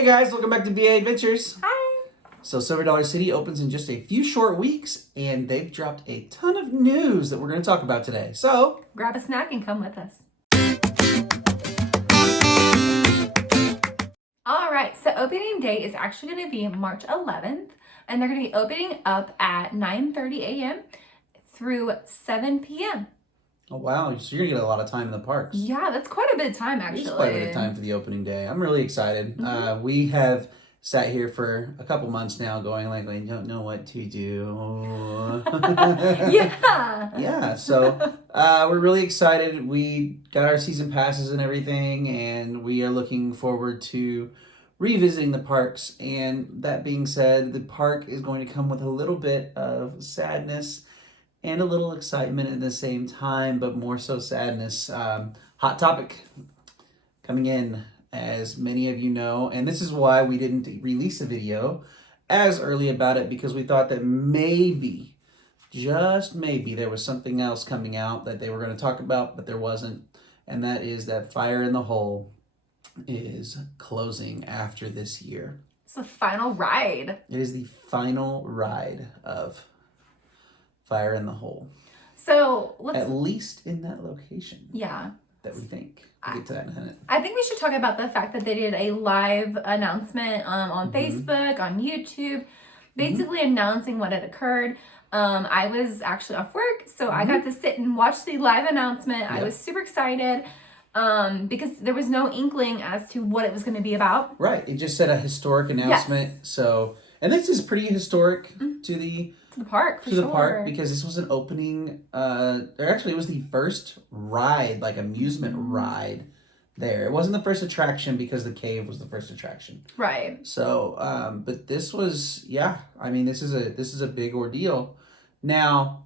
Hey guys, welcome back to BA Adventures. Hi. So $7 City opens in just a few short weeks, and they've dropped a ton of news that we're going to talk about today. So Grab a snack and come with us. All right, so opening day is actually going to be March 11th, and they're going to be opening up at 9:30 a.m. through 7 p.m. Oh wow, so you're going to get a lot of time in the parks. Yeah, that's quite a bit of time actually. It's quite a bit of time for the opening day. I'm really excited. Mm-hmm. We have sat here for a couple months now going like, we don't know what to do. Yeah. Yeah, so we're really excited. We got our season passes and everything, and we are looking forward to revisiting the parks. And that being said, the park is going to come with a little bit of sadness and a little excitement at the same time, but more so sadness. Hot topic coming in, as many of you know, and this is why we didn't release a video as early about it, because we thought that maybe, just maybe, there was something else coming out that they were going to talk about, but there wasn't, and that is that Fire in the Hole is closing after this year. It's the final ride. It is the final ride of Fire in the Hole. So at least in that location. Yeah. That we think. We'll get to that in a minute. I think we should talk about the fact that they did a live announcement on Facebook, on YouTube, basically announcing what had occurred. I was actually off work, so I got to sit and watch the live announcement. Yep. I was super excited because there was no inkling as to what it was going to be about. Right. It just said a historic announcement. Yes. So, and this is pretty historic to the park, the park, because this was an opening, or actually it was the first ride, like amusement ride there. It wasn't the first attraction because the cave was the first attraction. Right. So, but this was, yeah, I mean, this is a big ordeal. Now,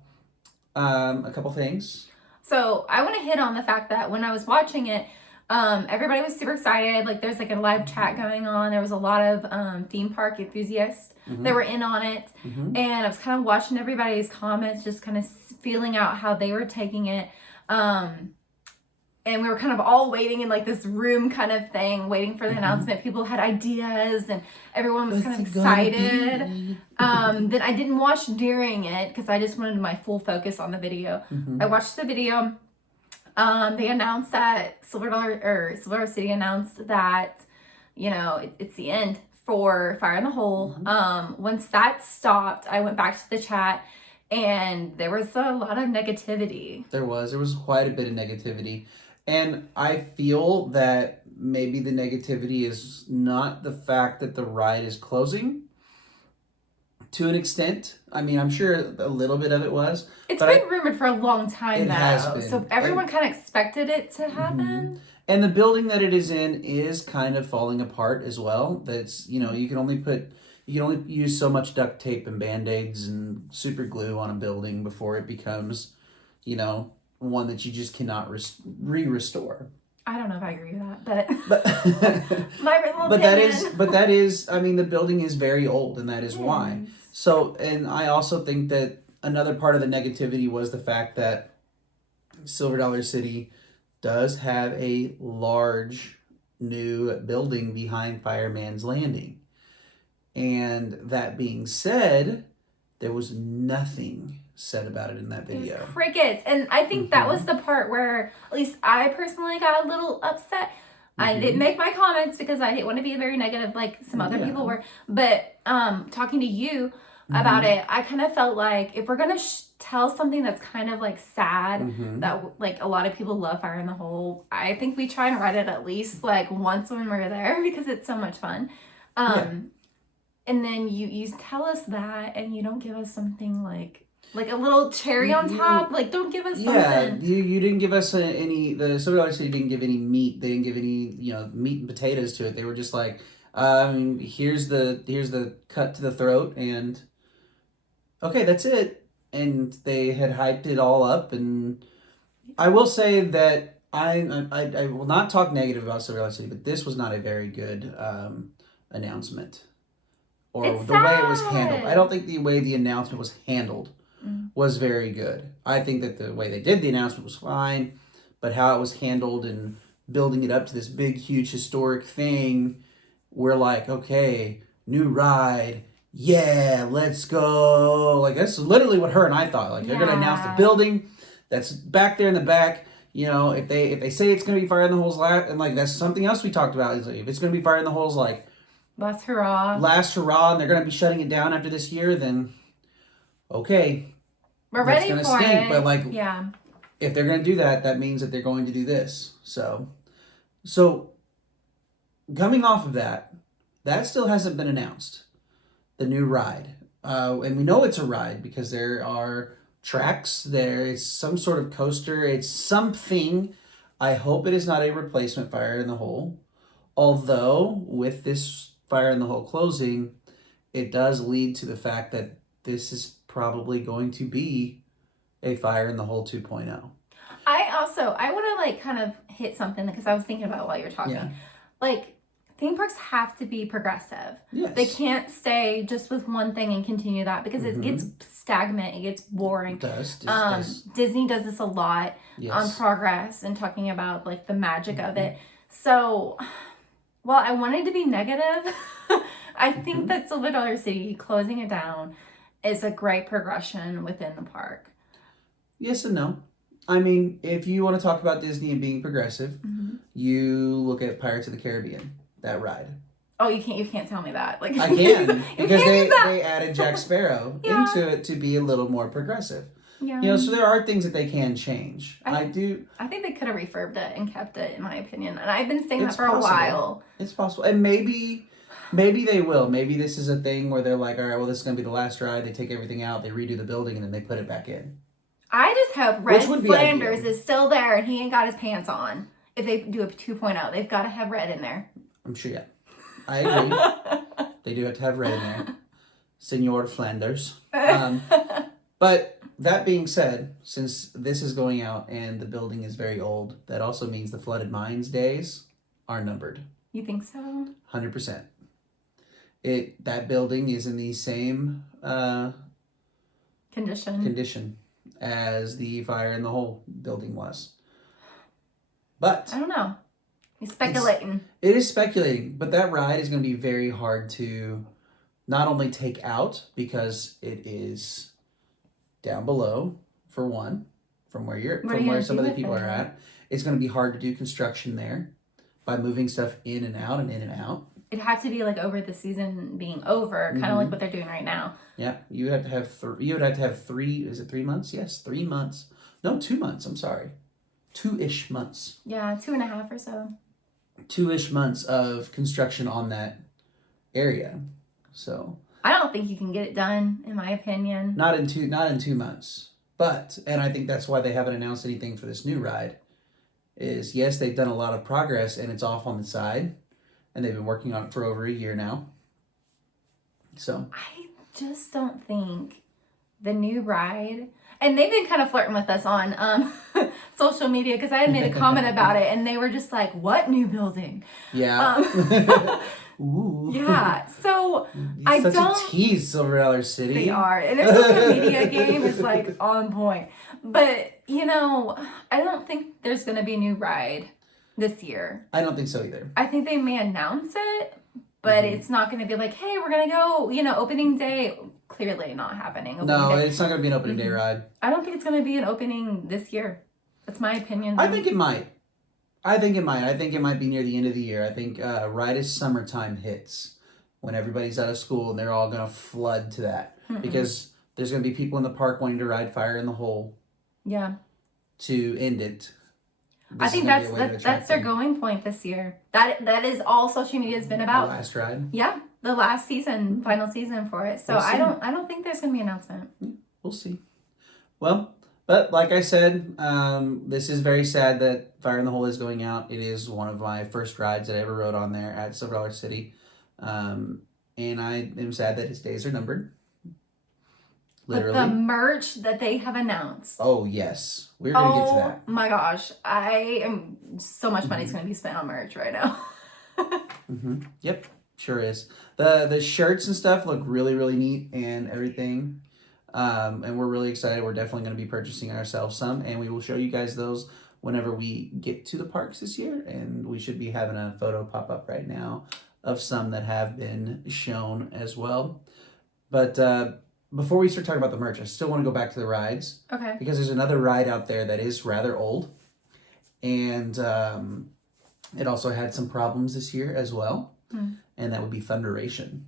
a couple things. So I want to hit on the fact that when I was watching it, everybody was super excited. Like there's like a live chat going on. There was a lot of theme park enthusiasts that were in on it. And I was kind of watching everybody's comments, just kind of feeling out how they were taking it. And we were kind of all waiting in like this room kind of thing, waiting for the announcement. People had ideas and everyone was kind of excited. Then I didn't watch during it because I just wanted my full focus on the video. I watched the video. They announced that Silver City announced that, you know, it's the end for Fire in the Hole. Once that stopped, I went back to the chat and there was a lot of negativity. There was quite a bit of negativity. And I feel that maybe the negativity is not the fact that the ride is closing. To an extent, I mean, I'm sure a little bit of it was. It's been rumored for a long time now. It has been. So everyone kind of expected it to happen. And the building that it is in is kind of falling apart as well. That's, you know, you can only use so much duct tape and Band-Aids and super glue on a building before it becomes, you know, one that you just cannot restore. I don't know if I agree with that, but my personal opinion. that is, I mean, the building is very old, and that is why. So, and I also think that another part of the negativity was the fact that Silver City does have a large new building behind Fireman's Landing. And that being said, there was nothing said about it in that video. It was crickets. And I think that was the part where at least I personally got a little upset. I didn't make my comments because I didn't want to be very negative like some other people were. But talking to you about it, I kind of felt like if we're going to tell something that's kind of like sad, that like a lot of people love Fire in the Hole, I think we try and write it at least like once when we're there because it's so much fun. And then you tell us that and you don't give us something like a little cherry on top. Like, don't give us something. Yeah, you didn't give us any. The Silver City didn't give any meat. They didn't give any, you know, meat and potatoes to it. They were just like, here's the cut to the throat, and okay, that's it. And they had hyped it all up, and I will say that I will not talk negative about Silver City, but this was not a very good announcement, or it's the sad. way it was handled. I don't think the way the announcement was handled was very good. I think that the way they did the announcement was fine, but how it was handled and building it up to this big, huge, historic thing we're like, okay, new ride. Yeah, let's go. Like, that's literally what her and I thought. Like, they're going to announce the building that's back there in the back. You know, if they say it's going to be Fire in the Holes last, and like, that's something else we talked about. Is like, if it's going to be Fire in the Holes, like, last hurrah, and they're going to be shutting it down after this year, then okay. We're ready for it. But like, yeah. If they're going to do that, that means that they're going to do this. So coming off of that still hasn't been announced. The new ride. And we know it's a ride because there are tracks. There is some sort of coaster. It's something. I hope it is not a replacement Fire in the Hole. Although, with this Fire in the Hole closing, it does lead to the fact that this is probably going to be a Fire in the Hole 2.0. I want to like kind of hit something because I was thinking about it while you were talking. Yeah. Like, theme parks have to be progressive. Yes. They can't stay just with one thing and continue that because it gets stagnant. It gets boring. It does. Disney does this a lot on progress and talking about like the magic of it. So, while I wanted to be negative, I think that Silver Dollar City closing it down is a great progression within the park. Yes and no. I mean, if you want to talk about Disney and being progressive, you look at Pirates of the Caribbean, that ride. Oh, you can't tell me that. Like, I can because they added Jack Sparrow into it to be a little more progressive. Yeah. You know, so there are things that they can change. I think they could have refurbed it and kept it, in my opinion. And I've been saying that for a while. It's possible, and maybe they will. Maybe this is a thing where they're like, all right, well, this is going to be the last ride. They take everything out, they redo the building, and then they put it back in. I just hope Red Flanders is still there and he ain't got his pants on. If they do a 2.0, they've got to have Red in there. I'm sure, yeah. I agree. They do have to have Red in there. Senor Flanders. But that being said, since this is going out and the building is very old, that also means the Flooded Mines days are numbered. You think so? 100%. That building is in the same condition as the Fire in the Hole building was. But I don't know. He's speculating. It is speculating, but that ride is going to be very hard to not only take out because it is down below, for one, from where some of the people are at. It's going to be hard to do construction there by moving stuff in and out and in and out. It had to be like over the season being over, kind of like what they're doing right now. Yeah, you would have to have 3. Is it 3 months? Yes, 3 months. No, 2 months. I'm sorry, 2-ish months. Yeah, 2.5 or so. 2-ish months of construction on that area. So I don't think you can get it done, in my opinion. Not in 2 months. But and I think that's why they haven't announced anything for this new ride. Is yes, they've done a lot of progress and it's off on the side. And they've been working on it for over a year now. So I just don't think the new ride, and they've been kind of flirting with us on social media because I had made a comment about it, and they were just like, "What new building?" Yeah. Ooh. Yeah. So such a tease, Silver Dollar City. They are, and their social media game is like on point. But I don't think there's going to be a new ride this year. I don't think so either. I think they may announce it, but it's not going to be like, hey, we're going to go, opening day. Clearly not happening. No, it's not going to be an opening day ride. I don't think it's going to be an opening this year. That's my opinion. I think it might. I think it might be near the end of the year. I think right as summertime hits, when everybody's out of school, and they're all going to flood to that. Because there's going to be people in the park wanting to ride Fire in the Hole. Yeah. To end it. I think that's their going point this year. That is all social media has been about. The last ride. Yeah, the last season, final season for it. So I don't think there's gonna be an announcement. We'll see. Well, but like I said, this is very sad that Fire in the Hole is going out. It is one of my first rides that I ever rode on there at Silver Dollar City, and I am sad that his days are numbered. Literally. But the merch that they have announced. Oh, yes. We're going to get to that. Oh, my gosh. So much money's going to be spent on merch right now. Yep. Sure is. The shirts and stuff look really, really neat and everything. And we're really excited. We're definitely going to be purchasing ourselves some. And we will show you guys those whenever we get to the parks this year. And we should be having a photo pop up right now of some that have been shown as well. But before we start talking about the merch, I still want to go back to the rides. Okay. Because there's another ride out there that is rather old. And it also had some problems this year as well. And that would be Thunderation.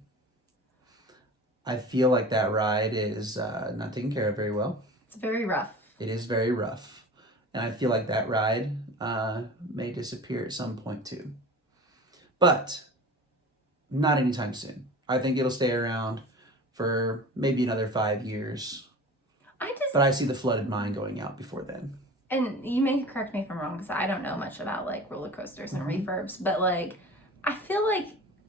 I feel like that ride is not taken care of very well. It's very rough. It is very rough. And I feel like that ride may disappear at some point too. But not anytime soon. I think it'll stay around for maybe another 5 years. But I see the flooded mine going out before then. And you may correct me if I'm wrong, because I don't know much about like roller coasters and refurbs, but like I feel like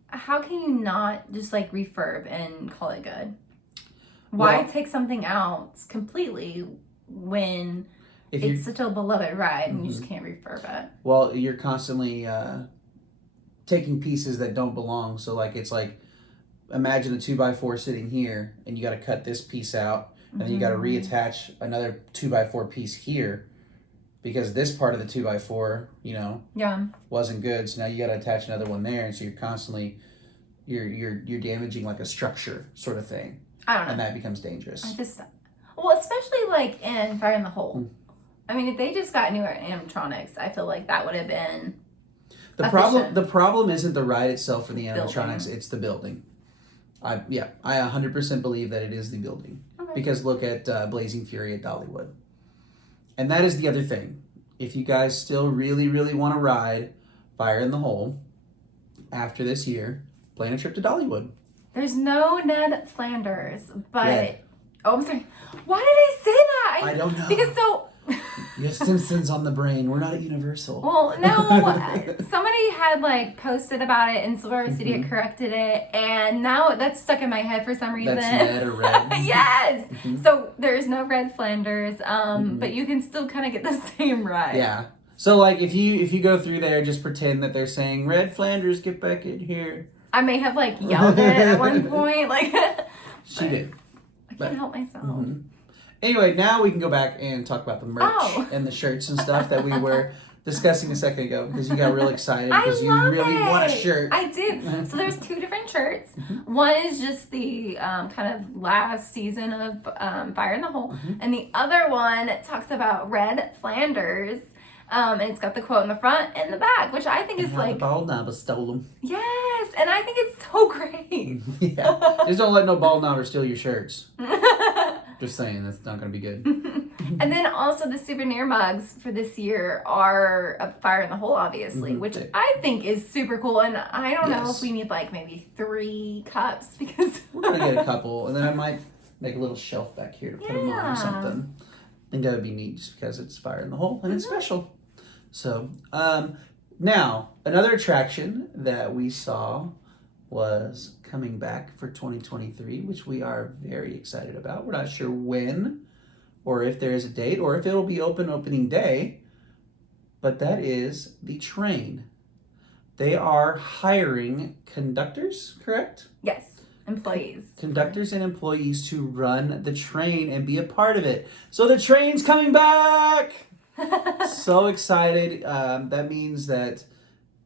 how can you not just like refurb and call it good? Why take something out completely when it's such a beloved ride and you just can't refurb it? Well, you're constantly taking pieces that don't belong. So like it's like imagine a 2x4 sitting here and you got to cut this piece out and then you got to reattach another 2x4 piece here because this part of the 2x4, you know, wasn't good. So now you got to attach another one there, and so you're constantly you're damaging like a structure sort of thing. I don't know, and that becomes dangerous. Well, especially like in Fire in the Hole. I mean, if they just got newer animatronics, I feel like that would have been efficient. The problem isn't the ride itself for the animatronics; it's the building. I 100% believe that it is the building. Because look at Blazing Fury at Dollywood. And that is the other thing. If you guys still really, really want to ride Fire in the Hole after this year, plan a trip to Dollywood. There's no Ned Flanders, but... Oh, I'm sorry. Why did I say that? I don't know. Because You have Simpsons on the brain. We're not at Universal. Well, no. Somebody had like posted about it and Silver City had corrected it, and now that's stuck in my head for some reason. That's Ned or Red. Yes. So there's no Red Flanders, but you can still kind of get the same ride. Yeah. So like if you go through there, just pretend that they're saying Red Flanders, get back in here. I may have like yelled it at one point, like. She did. I can't help myself. Anyway, now we can go back and talk about the merch and the shirts and stuff that we were discussing a second ago because you got real excited because you really want a shirt. I did. So there's 2 different shirts. One is just the kind of last season of Fire in the Hole, and the other one talks about Red Flanders. And it's got the quote in the front and the back, which I think is like... the bald knobber stole them. Yes, and I think it's so great. Just don't let no bald knobber steal your shirts. Just saying, that's not going to be good. And then also the souvenir mugs for this year are a Fire in the Hole, obviously, which I think is super cool. And I don't know if we need like maybe 3 cups because... We're going to get a couple, and then I might make a little shelf back here to put them on or something. I think that would be neat just because it's Fire in the Hole and it's special. So, now, another attraction that we saw was coming back for 2023, which we are very excited about. We're not sure when or if there is a date or if it'll be opening day, but that is the train. They are hiring conductors, correct? Yes, employees. Conductors and employees to run the train and be a part of it. So the train's coming back! So excited. That means that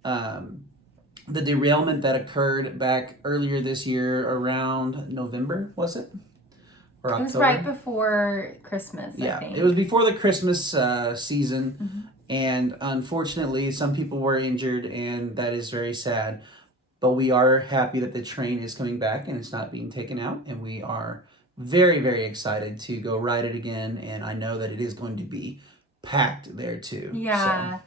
the derailment that occurred back earlier this year around November, was it? Or October? It was right before Christmas, I think. It was before the Christmas season. And unfortunately, some people were injured, and that is very sad. But we are happy that the train is coming back and it's not being taken out. And we are very, very excited to go ride it again. And I know that it is going to be packed there too. Yeah.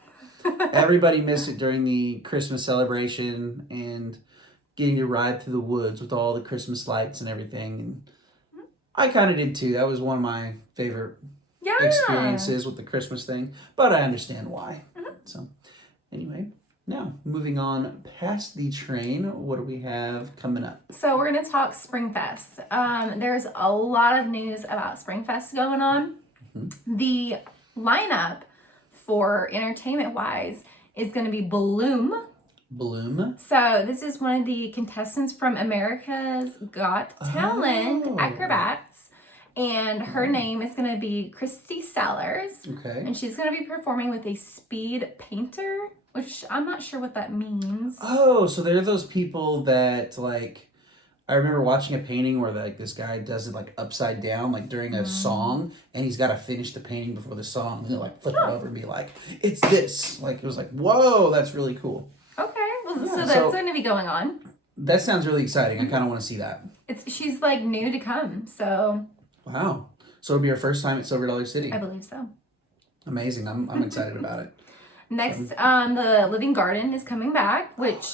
So, everybody missed it during the Christmas celebration and getting to ride through the woods with all the Christmas lights and everything. And I kind of did too. That was one of my favorite experiences with the Christmas thing. But I understand why. So anyway, now moving on past the train, what do we have coming up? So we're going to talk SpringFest. There's a lot of news about SpringFest going on. The lineup for entertainment wise is going to be Bloom. So this is one of the contestants from America's Got Talent Acrobats, and her name is going to be Christy Sellers. And she's going to be performing with a speed painter which I'm not sure what that means. Oh, so they're those people that, like, I remember watching a painting where, like, this guy does it, like, upside down, like, during a song, and he's got to finish the painting before the song, and he'll, like, flip it over and be like, it's this. Like, it was like, whoa, that's really cool. Okay, well, Yeah, so that's going to be going on. That sounds really exciting. I kind of want to see that. She's, like, new to come, so. Wow. So it'll be your first time at Silver Dollar City. I believe so. Amazing. I'm excited about it. Next, the Living Garden is coming back, which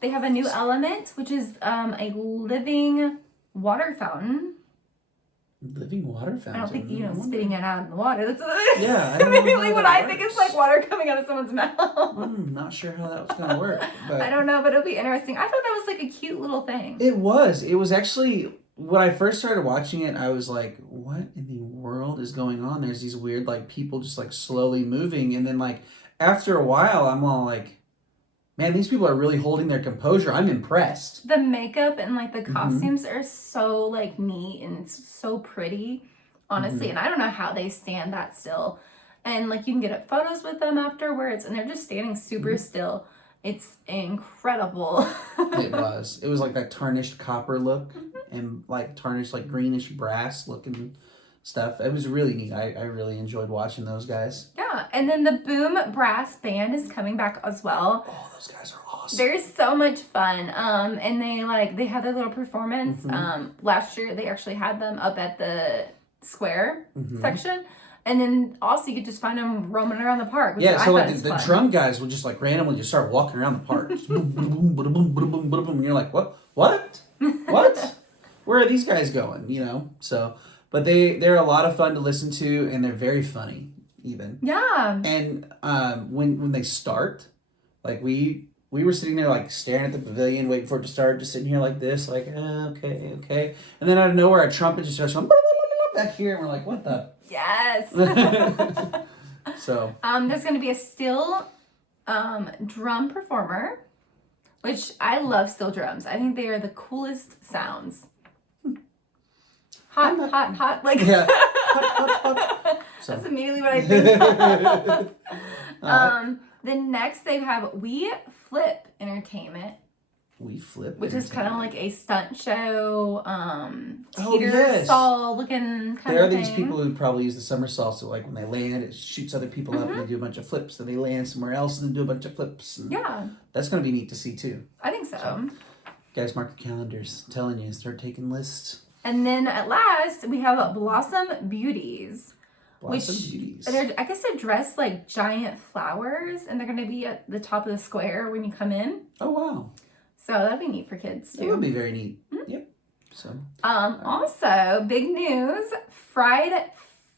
they have a new element, which is a living water fountain. Living water fountain? I don't think, spitting it out in the water. That's yeah. I don't know like what I think is like water coming out of someone's mouth. I'm not sure how that was going to work. But I don't know, but it'll be interesting. I thought that was like a cute little thing. It was. It was actually, when I first started watching it, I was like, what in the world is going on? There's these weird, like, people just, like, slowly moving. And then, like, after a while, I'm all like, man, these people are really holding their composure. I'm impressed. The makeup and, like, the costumes are so, like, neat and it's so pretty, honestly. And I don't know how they stand that still. And, like, you can get up photos with them afterwards, and they're just standing super still. It's incredible. It was. It was, like, that tarnished copper look and, like, tarnished, like, greenish brass looking stuff. It was really neat. I really enjoyed watching those guys. Yeah, and then the Boom Brass Band is coming back as well. Oh, those guys are awesome. They're so much fun. And they had their little performance. Last year they actually had them up at the square section. And then also you could just find them roaming around the park. Yeah, so like the drum guys would just like randomly just start walking around the park. Just boom, boom, boom, boom, boom, boom, boom, boom, boom, and you're like, what? Where are these guys going? So, but they're a lot of fun to listen to, and they're very funny even. Yeah. And when they start, like we were sitting there like staring at the pavilion, waiting for it to start, just sitting here like this, like okay, and then out of nowhere a trumpet just starts going back here, and we're like, what the? Yes. So there's going to be a steel drum performer, which I love steel drums. I think they are the coolest sounds. Hot, like yeah. Hot. So. That's immediately what I think of. Then next they have We Flip Entertainment. We Flip, which is kind of like a stunt show, theater yes. stall looking kind of thing. There are these people who probably use the somersaults, so like when they land, it shoots other people up, and they do a bunch of flips, then they land somewhere else and then do a bunch of flips. And yeah. That's going to be neat to see too. I think so. Guys, mark your calendars. I'm telling you, start taking lists. And then at last, we have Blossom Beauties. Beauties. I guess they're dressed like giant flowers, and they're going to be at the top of the square when you come in. Oh, wow. So that'd be neat for kids too. It would be very neat. Mm-hmm. Yep. So. Also, big news: Fried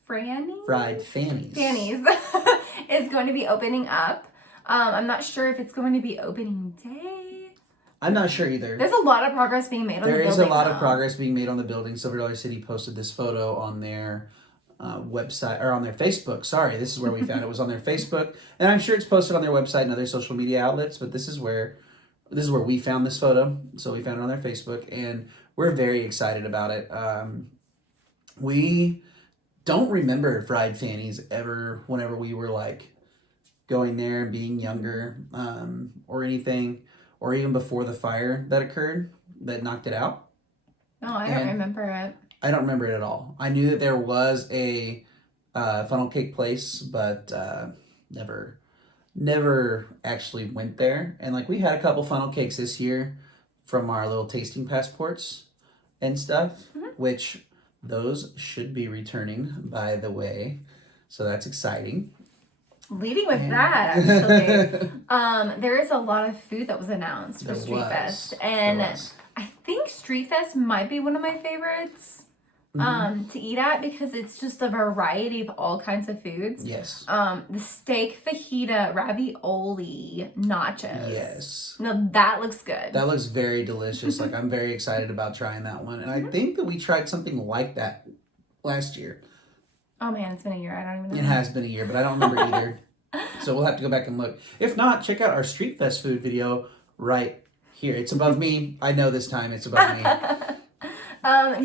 Frannies is going to be opening up. I'm not sure if it's going to be opening day. I'm not sure either. There's a lot of progress being made on the building. There is a lot of progress being made on the building. Silver Dollar City posted this photo on their website, or on their Facebook. Sorry, this is where we found it. Was on their Facebook, and I'm sure it's posted on their website and other social media outlets. But this is where we found this photo. So we found it on their Facebook, and we're very excited about it. We don't remember Fried Fannies ever whenever we were like going there and being younger, or anything, or even before the fire that occurred that knocked it out. No, I don't remember it. I don't remember it at all. I knew that there was a funnel cake place, but never actually went there. And like we had a couple funnel cakes this year from our little tasting passports and stuff, which those should be returning, by the way. So that's exciting. Leading with that, actually, there is a lot of food that was announced for StreetFest, and I think StreetFest might be one of my favorites. To eat at, because it's just a variety of all kinds of foods. Yes. The steak fajita ravioli nachos. Yes. No, that looks good. That looks very delicious. Like, I'm very excited about trying that one. And I think that we tried something like that last year. Oh man, it's been a year. I don't even know. It has been a year, but I don't remember either. So we'll have to go back and look. If not, check out our StreetFest food video right here. It's above me. I know this time it's above me.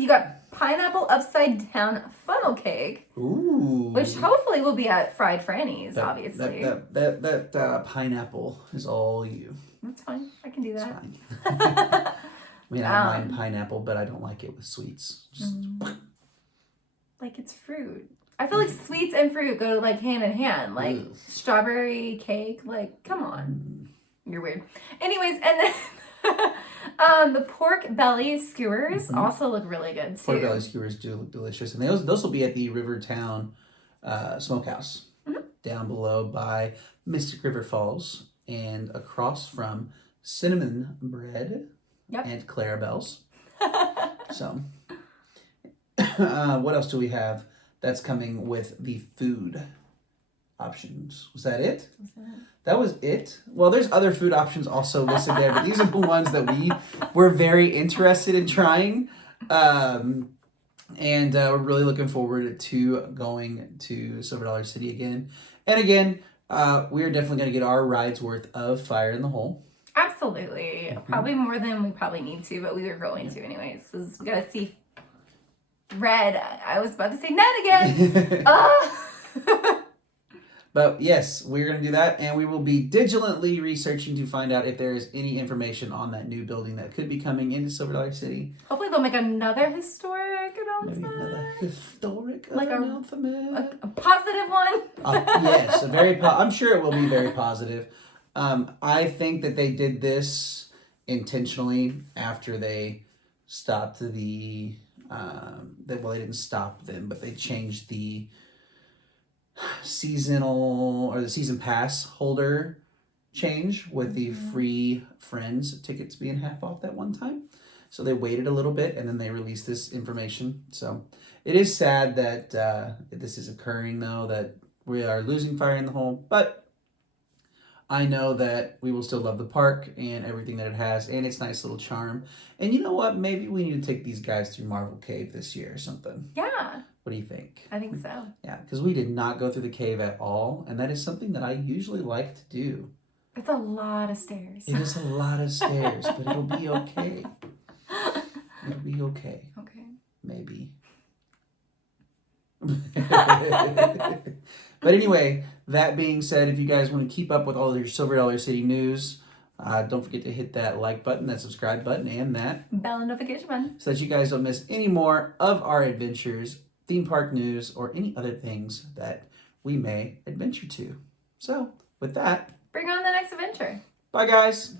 You got pineapple upside down funnel cake. Ooh. Which hopefully will be at Fried Frannies, obviously. That pineapple is all you. That's fine. I can do that. It's fine. I mean, I don't mind pineapple, but I don't like it with sweets. Just... Like it's fruit. I feel like sweets and fruit go like hand in hand. Like strawberry cake. Like, come on. You're weird. Anyways, and then the pork belly skewers also look really good too. Pork belly skewers do look delicious. And those will be at the Rivertown Smokehouse down below by Mystic River Falls and across from Cinnamon Bread and Clarabelle's. So, what else do we have that's coming with the food options? Was that it? That was it? Well, there's other food options also listed there, but these are the ones that we were very interested in trying. And we're really looking forward to going to Silver Dollar City again. And again, we are definitely going to get our ride's worth of Fire in the Hole. Absolutely. Probably more than we probably need to, but we were going to anyways. Because we got to see Red. I was about to say Ned again. But yes, we're going to do that, and we will be diligently researching to find out if there is any information on that new building that could be coming into Silver Dollar City. Hopefully they'll make another historic announcement. Maybe another historic like announcement. A positive one. Yes, I'm sure it will be very positive. I think that they did this intentionally after they stopped the... they didn't stop them, but they changed the seasonal or the season pass holder change with the free Friends tickets being half off that one time. So they waited a little bit and then they released this information. So it is sad that this is occurring, though, that we are losing Fire in the Hole, but I know that we will still love the park and everything that it has and its nice little charm. And you know what? Maybe we need to take these guys through Marvel Cave this year or something. Yeah. What do you think? I think so. Yeah, because we did not go through the cave at all, and that is something that I usually like to do. It's a lot of stairs. It is a lot of stairs, but it'll be okay. It'll be okay. Okay. Maybe. But anyway, that being said, if you guys want to keep up with all your Silver Dollar City news, don't forget to hit that like button, that subscribe button, and that bell notification button so that you guys don't miss any more of our adventures, theme park news, or any other things that we may adventure to. So, with that, bring on the next adventure. bye guys.